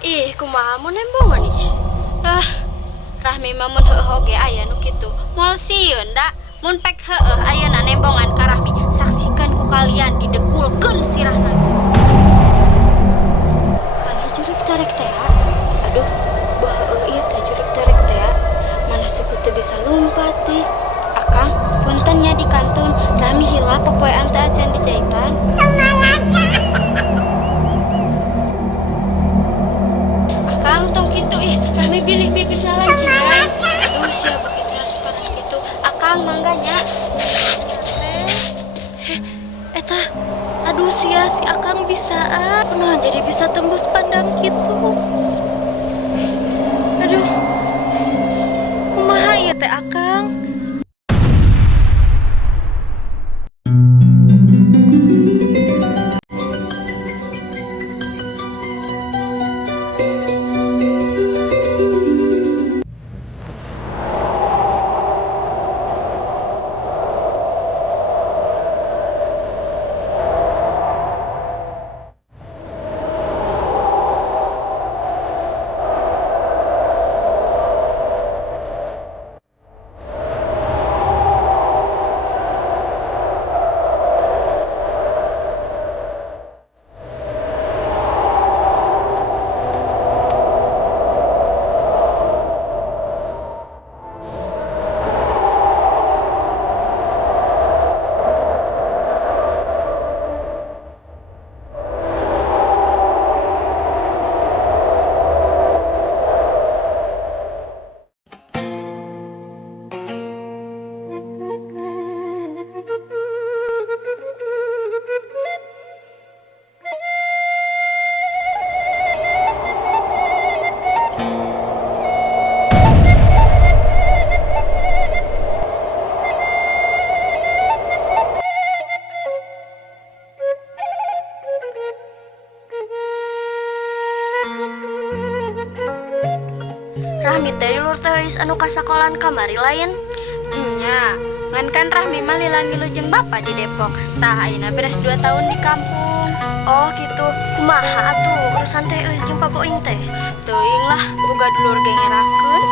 Ih, kumaha mun nembongan ih. Ah, Rahmi mah mun heueuh oge aya nu kitu. Moal sieun da, mun pek heueuh ayeuna nembongan ka Rahmi, saksikeun ku kalian didegulkeun sirahna. Aya jurig tarik teh. Aduh, bah heueuh ieu teh jurig tarik teh. Mana suku teu bisa lumpat teh. Akang, punten nya di kantun, Rahmi hilap popoean teh acan di jahitan. Akang tong kitu ih, Rahmi bilik pipisna lancingan. Aduh, sia beki transparan gitu. Akang mangganya. Eta, aduh sia si Akang bisaan. Kunaon jadi bisa tembus pandang gitu. Aduh, kumaha ieu teh Akang? Rahmi teh di luar teh geus anu kasakolan kamari lain. Nya, ngan kan Rahmi mah lila ngilujeng bapa di Depok. Tah ayeuna beres 2 tahun di kampung. Oh gitu, kumaha atuh urusan teh geus jeung Paboing teh. Teuing lah, boga dulur ge ngerakeun.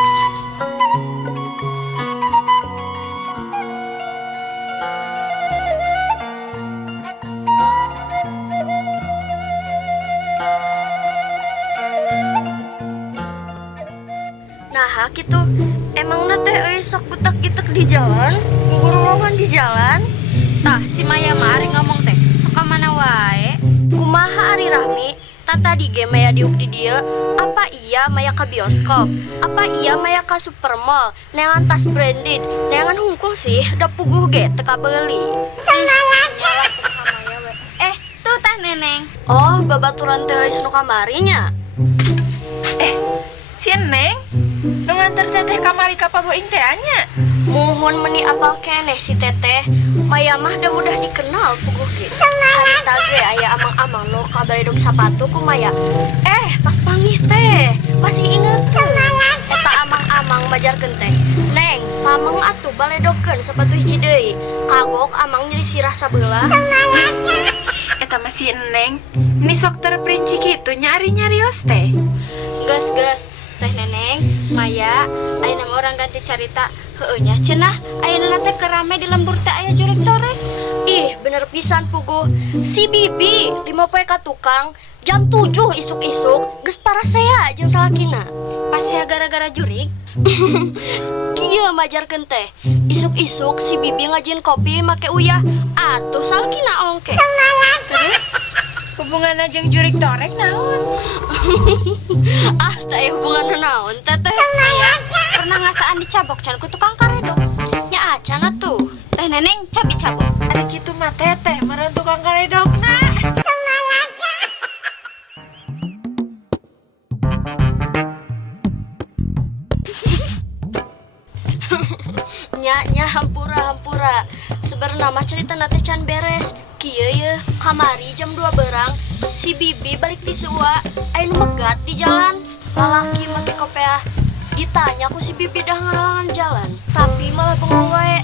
Nah gitu, emang teh geus sok butak-itek di jalan, ngurungan di jalan. Tah si Maya mah ari ngomong teh, sok ka mana wae. Kumaha ari Rahmi? Tata di game Maya diuk di dia. Apa iya Maya ke bioskop? Apa iya Maya ke supermall? Neangan tas branded, neangan hungkul sih, da puguh ge teka beuli. Tuh tah Neneng. Oh, babaturan teh geus nu kamarinya. Cien Neng, nu nganter teteh kamari ka Paboing teh anya. Muhun meni apal keneh si teteh. Maya mah da mudah dikenal puguh ge. Harita ge aya amang-amang nu kabaledog sapatu ku Maya. Pas panggih teh, masih inget tuh. Eta amang-amang majarkeun teh. Neng, pameng atuh baledogkeun sapatu hiji deui. Kagok amang nyeri sirah sabeula. Eta masih Neng, ni sok terperinci kitu nyari-nyarios teh. Geus Teh Neneng, Maya, ayeuna mah urang ganti carita. Heueuh nya cenah, ayeuna teh kerame di lembur teh aya jurig torek. Ih, bener pisan puguh. Si Bibi 5 poe ka tukang, jam 7 isuk-isuk geus parasea jeung salakina. Pasea gara-gara jurig. Kieu majarkeun teh. Isuk-isuk si Bibi ngajin kopi make uyah, atuh salakina ongke. Terus hubungan jeung jurig torek naon? Teh hubungan naon teteh? Maya, pernah ngasaan dicabok can ku tukang karedok. Nya acan atuh. Teh Neneng cabik-cabok. Ada kitu mah teteh meureun tukang karedokna. Nya hampura. Sebenarnya mah cerita teh can beres. Kieu ye, kamari jam 2 berang, si Bibi balik ti seua, aya nu megat di jalan. Lalaki make kopiah. Ditanya ku si Bibi dah ngalangan jalan, tapi malah bengong wae.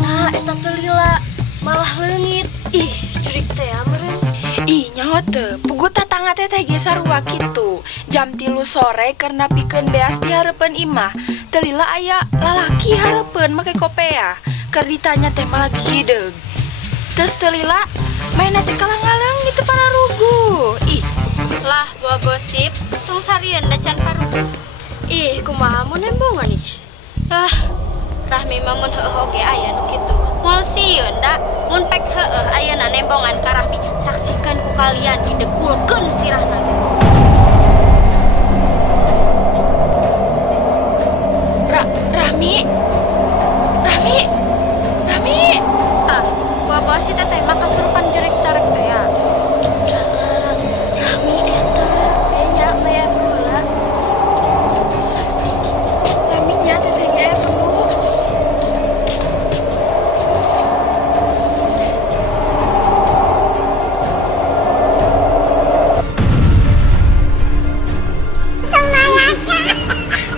Nah, eta teu lila, malah leungit. Ih, jurig teh meureun. Ih nyaho teu, pugu tatangga teh ge sarua kitu. Jam 3 sore karena pikeun beas di hareupeun imah. Teu lila aya lalaki hareupeun make kopea. Keur ditanya teh malah gideug. Terus teu lila main teh kalang-alang gitu para rugu. Ih, Lah, buah gosip, tung sarieun da can parugu. Ih, kumaha mun nembongan ih. Rahmi mah mun heueuh oge aya nu kitu. Moal sieun da, mun pek heueuh ayeuna nembongan ka Rahmi, saksikeun ku kalian didegulkeun sirahna. Rahmi. Tah, buah si teteh mah kasurupan jurik corek teh ya. Rahmi eta kayaknya maya pula. Saminya teteh ge perlu.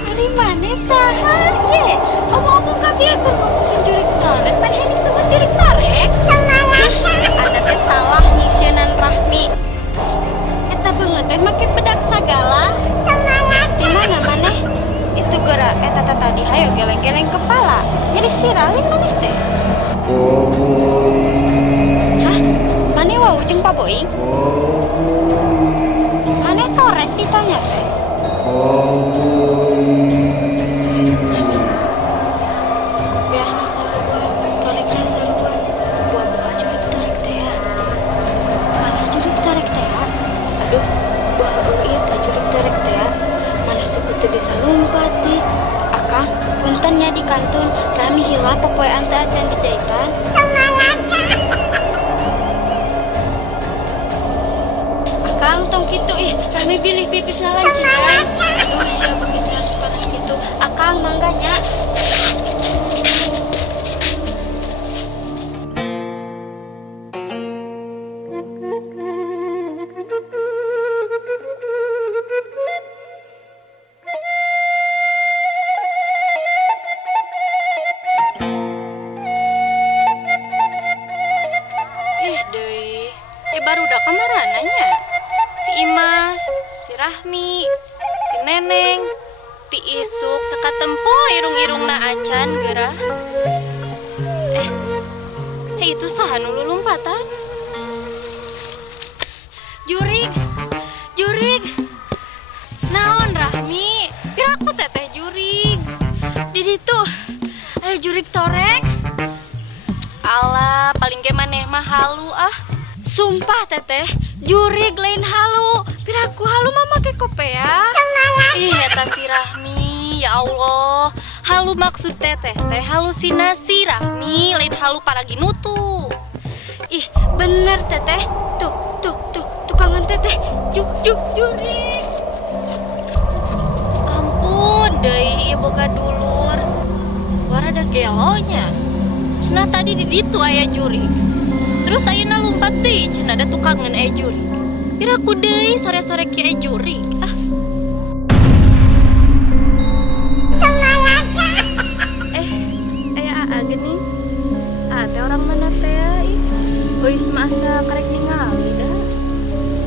Dari mana saha ye? Omong-omong ka bieu keur ngomongin jurik naon, pan he disebut jurik tarik. Ada teh salah nyisienan Rahmi. Eta beungeut teh make bedak sagala. Di mana maneh? Itu geura eta teh tadi hayo geleng-geleng kepala. Jadi siralin maneh teh. Hah? Maneh wau jeung Pak Boing? Maneh torek ditanya teh. Kopiahna sarua, torekna sarua, buah-buah jurik tarik teh ya. Mana jurik tarik teh ya? Aduh, buah ieu teh jurik tarik teh ya. Mana suku teu bisa lumpat di. Akang, puntennya di kantun, Rahmi hilap popoean teh acan di jahitan. Akang tong kitu ih, Rahmi bilih pipisna lancingan. Aduh, sia bagi transparan gitu. Akang mangganya. Ih, deui. Barudak kamarana nya? Si Imas, si Rahmi, si Neneng, ti isuk teka tempo irung-irungna acan geura. Itu saha nu lulumpatan? Jurig. Naon Rahmi? Piraku teteh jurig. Di ditu aya jurig torek. Alah, paling ge maneh mah halu ah. Sumpah teteh, jurig lain halu. Piraku halu mah make kopea. Ih, eta si Rahmi, ya Allah. Halu maksud teteh teh halusinasi Rahmi, lain halu paragi nutu. Ih, bener teteh. Tuh, tukangan teteh. Jurig. Ampun, deui ieu boga dulur. Warada gelonya. Cenah tadi di ditu aya jurig. Terus ayeuna lumpat deui cenah ada tukangan aya jurig. Piraku deui sore-sore ki aya jurig. Aya geuning. Teh orang mana teh? Geus masa karek ningali da.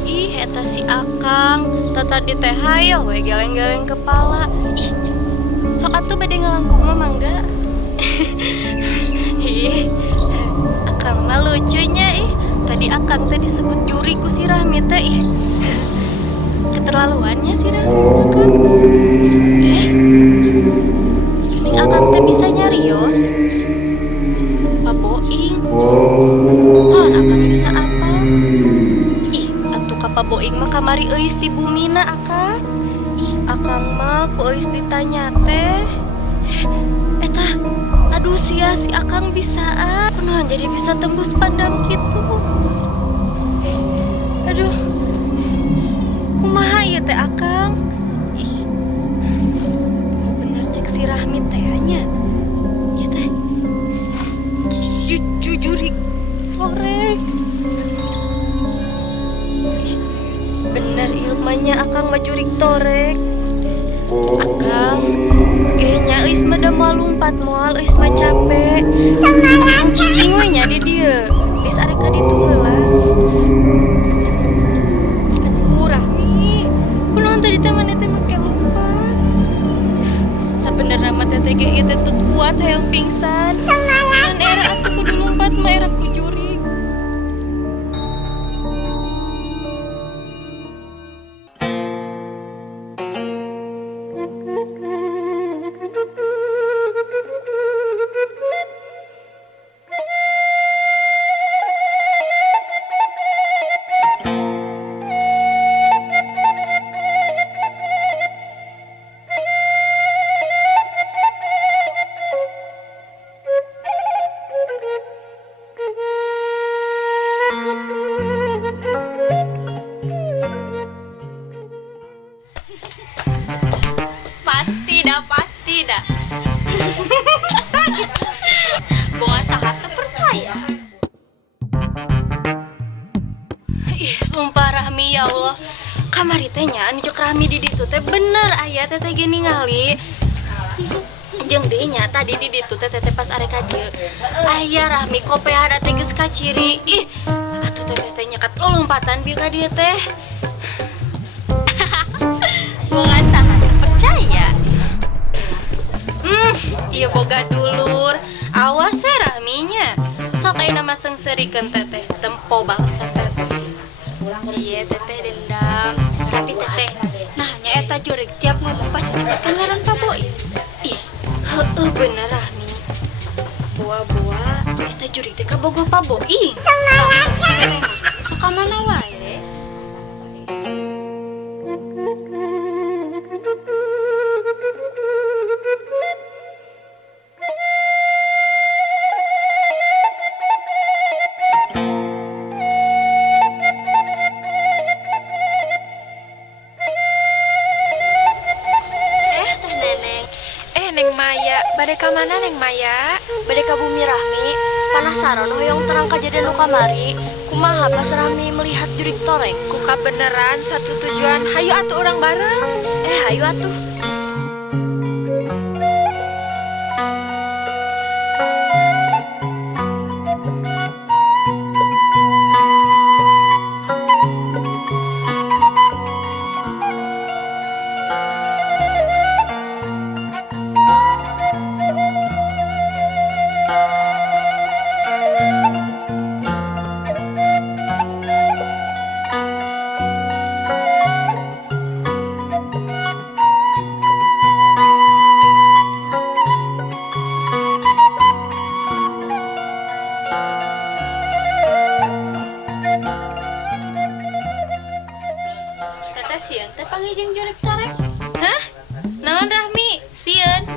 Ih, eta si Akang, tadi teh hayo we geleng-geleng kepala. Ih, sok atuh bade ngalangkung mah mangga. Ih, Akang mah lucunya ih. Tadi Akang teh disebut juri ku si Rahmi teh ih. Keterlaluannya si Rahmi Akang. Geuning Akang teh bisa nyarios. Pak Boing. Kon Akang bisa apa? Ih, atuh ka Pak Boing mah kamari euis di bumina Akang. Ih, Akang mah ku euis ditanya teh. Eta, aduh sia si Akang bisaan. Kunaon jadi bisa tembus pandang gitu. Aduh. Kumaha ieu teh Akang? Ih. Bener cek si Rahmi teh nya. Ieu teh. Jujurik korek. Bener ilmanya Akang mah jurik torek. Akang, kayaknya Eis mah da moal lumpat moal, Eis mah capek. Akang cicing we nya di dieu. Geus arek ka ditu heula. tadi teman teh make lompat. Sabenerna mah teteh ge ieu teh teu kuat hayang pingsan. Dan era atuh kudu lompat mah era ku jurig. Pasti dah. Bunga sangat terpercaya. Ih, sumpah Rahmi ya Allah. Kamari teh nya anu cek Rahmi di ditu teh bener aya teteh ge ningali. Jeung deui nya tadi di ditu teh teteh pas arek ka dieu. Aya Rahmi kopeha teh geus kaciri. Ih, atuh teteh teh nyakat lompatan bieu ka dieu teh. Bunga sangat terpercaya. Iya boga dulur. Awas we Rahminya. Sok ayeuna mah sengseureikeun teteh tempo balasan teteh. Cie teteh dendam. Tapi teteh, nah nya eta jurig tiap ngomong pasti nyebutkeun ngaran Pak Boy. Ih, heueuh bener Rahmi. Buah-buah eta jurig teh kabogoh Pak Boy. Sok ka mana wae? Bade ka mana Neng Maya? Bade ka Bumi Rahmi, penasaran hoyong terang kajadian nu kamari. Kumaha pas Rahmi melihat jurig toreng? Kuka beneran satu tujuan. Hayu atuh orang bareng. Hayu atuh. Sieun teh panggih jurig corek. Hah? Naon Rahmi? Sieun?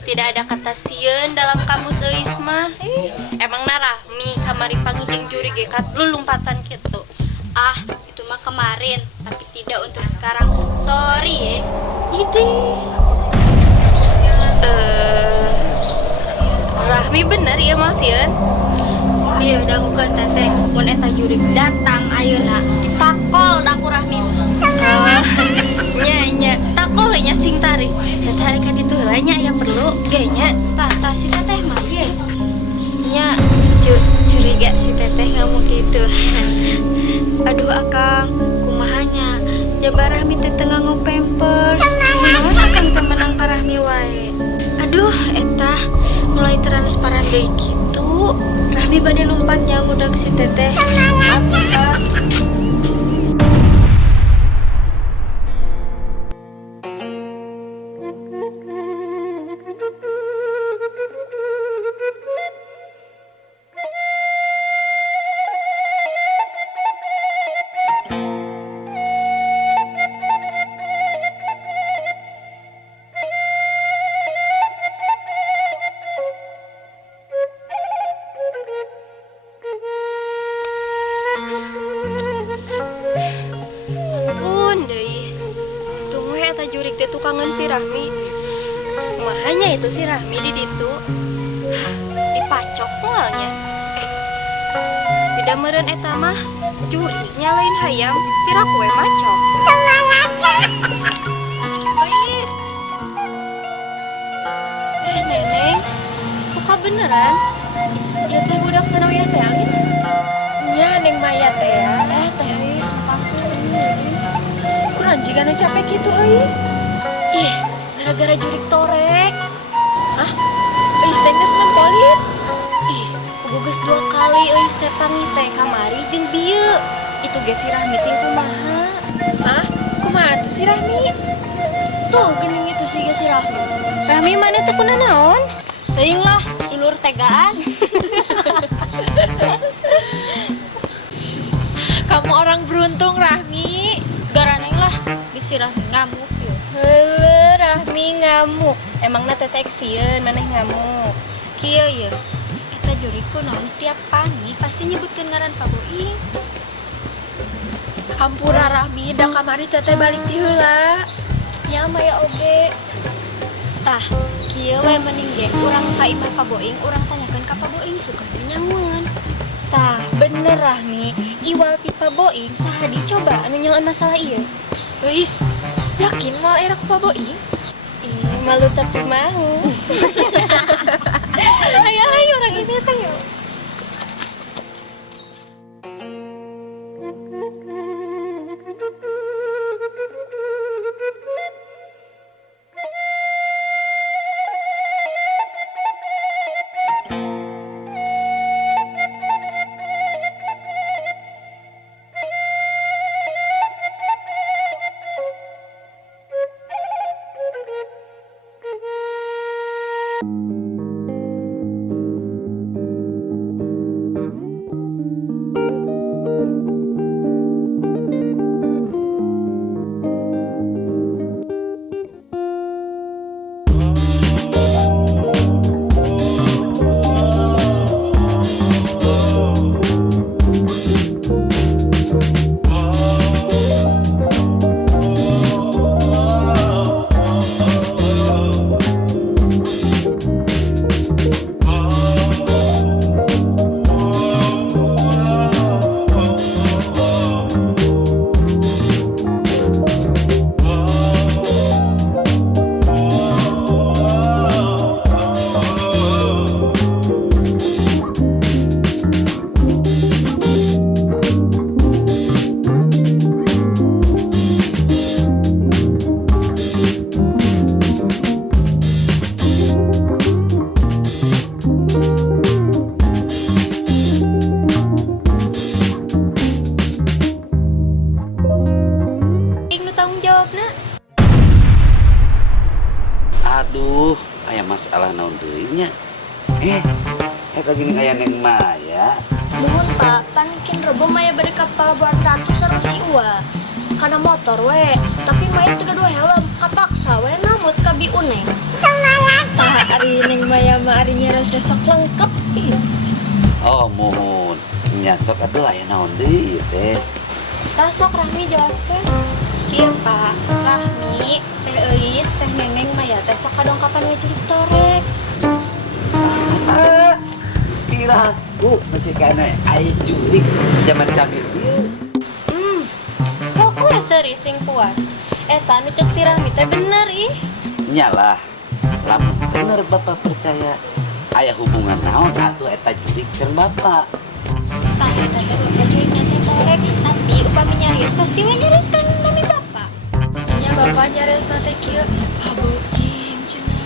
Tidak ada kata sieun dalam kamus euis mah. Emangna Rahmi kamari panggih jurig ge kat lulumpatan kitu. Ah, itu mah kemarin, tapi tidak untuk sekarang. Sorry Ide. Rahmi bener ieu mah sieun. Iya, dangukeun teteh. Mun eta jurig datang ayeuna ditakol da ku Rahmi. Nya takol nya sing tarik. Teteh ari ka ditu heula nya aya perlu. Ge nya tah si teteh mah ge. Nya curiga si teteh ngomong gitu. Aduh Akang, kumahanya? Jabar Rahmi teh teu nganggo pampers. Naon Akang teh menang ka Rahmi wae. Aduh, eta mulai transparan deui kitu. Rahmi bade lompatnya ngudag si teteh. Apa? Jurig teh tukangan si Rahmi. Mahanya itu si Rahmi di ditu dipacok moalnya. Tidak meureun eta mah jurig nyalain hayam pira kue macok. Guys. Neneng, buka beneran? Ya teh budak sanawiyah teh Alin. Nya Neng Maya teh ya. Teh euy sempangkeun. Kurang jika nu capek gitu euis. Ih, gara-gara jurik torek. Hah? Euis teh geus nempolit. Ih, pugu geus 2 kali euis teh pangi teh kamari jeung bieu. Itu ge si Rahmi teh kumaha? Hah? Kumaha tuh si Rahmi? Tuh, geuning itu si Rahmi. Rahmi mana teu puna naon? Teuing lah, dulur tegaan. Kamu orang beruntung, Rahmi. Garaneng lah, bisi Rahmi ngamuk yeuh. Heuh, Rahmi ngamuk. Emangna tetek sieun maneh ngamuk. Kieu yeuh. Eta jurik kunaon tiap pangi pasti nyebutkeun ngaran Pak Boing. Hampura Rahmi, da kamari teteh balik ti heula. Nya maya oge. Tah, kieu we mending ge urang ka imah Pak Boing, urang tanyakeun ka Pak Boing suka teh nyamun. Tah, bener Rahmi. Iwal ti Pak Boing saha dicoba anu nyaeun masalah ieu. Euis, yakin moal era ku Pak Boing? Ih, malu tapi mau. Ayo orang ini teh yuk. Aduh, aya masalah naon deui nya. Eta gini aya Neng Maya. Nuhun Pak, panikin rebo Maya bade ka palabuhan Ratu sareng si Uwa. Kana motor we, tapi Maya teu gaduh helm, kapaksa we namut ka Bi Uneng. Tah, ari Neng Maya mah ari nyeres teh sok lengkep. Ih. Oh, mohon. Nya sok atuh aya naon deui ieu teh. Tah sok Rahmi jelaskeun. Kieu Pak, Rahmi, Teh Euis, Teh Neneng Maya teh sok kadongkapan we jurik torek. Ah, kiraku masih kana aya jurik zaman kami ieu. Sok we seuri sing puas. Eta nu cek si Rahmi teh bener ih. Nyalah, lamun bener Bapak percaya aya hubungan naon atuh eta jurik jeung Bapak. Tah eta teh Bapak jurik teh torek, tapi upami nyarios pasti we nyarioskeun nami Bapak. Nya bapak nyareosna teh kieu, Pak Boing cenah.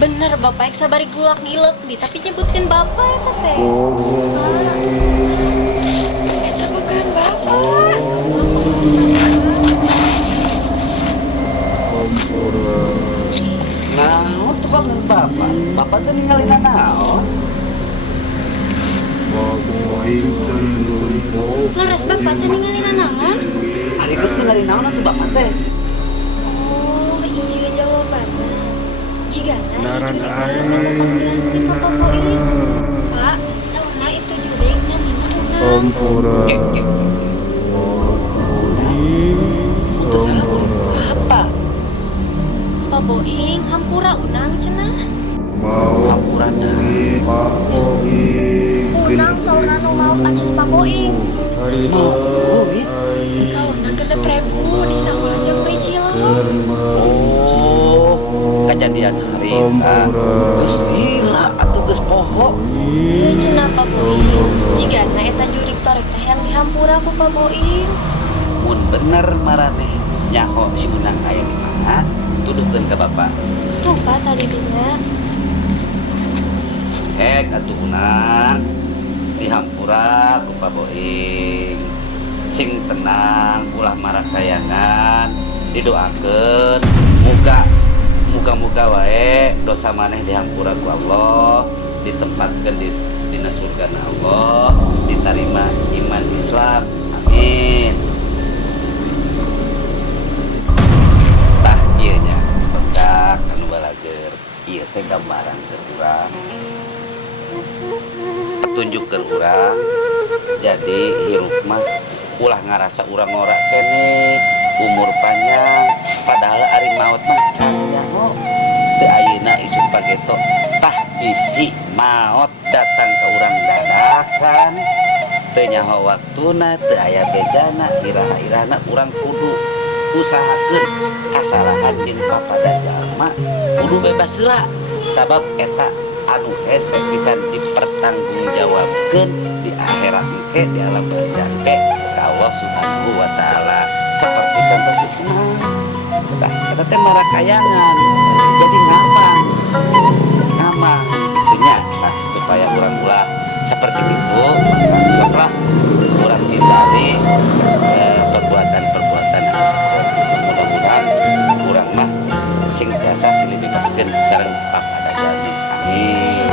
Bener Bapak ek sabari gulak gilek di tapi nyebutkeun Bapak eta teh. Eta bukan bapak. Naon tuh bangun Bapak? Bapak teh ninggalin naon? Laras Bapak teh ninggalin naon? Ari geus ninggalin naon atuh Bapak teh? Oh, iya jawabannya. Jigana ieu jurik mah Bapak jelaskeun ka Pak Boing. Pak, sauna itu jurik namina Unang. Itu salah urut apa? Pak Boing hampura Unang cenah. Hampura naon? Unang sauna nu mau ajas Pak Boing. Mau duit? Saurna genep rebu di sakola jeung Pricilon. Oh, kejadian harita. Geus gila atuh geus poho. Ieu cenah Pak Boing. Jigana eta jurik torek teh yang dihampura ku Pak Boing. Mun bener maraneh nyaho si Unang aya di mana tuduhkeun ka bapak. Sumpah tadi dinya. Hek atuh Unang dihampura ku Pak Boing sing tenang ulah marakayangan didoakeun muga wae dosa maneh dihampura ku Allah ditempatkeun di dina surgana Allah diterima iman Islam amin. Tah ieu nya bedak anu balager ieu teh gambaran keur urang petunjuk keur urang jadi hirup mah ulah ngarasa urang ngora kene umur panjang padahal ari maot mah nyaho teu ayeuna isuk pageto tah bisi maot datang ke urang dadakan teu nyaho waktuna teu aya bedana iraha-irahna urang kudu usahakeun kasalahan jeung papada jalma kudu bebas heula sabab eta anu hese pisan dipertanggungjawabkeun di akhirat engke di alam barzakh ke Allah Subhanahu wa taala seperti contoh si Unang tah eta teh marakayangan jadi ngamang gitu nya nah supaya urang ulah seperti itu soklah urang hindari perbuatan-perbuatan anu saeueut mudah-mudahan urang mah sing tiasa silih bebaskeun sareng papada jalmi amin.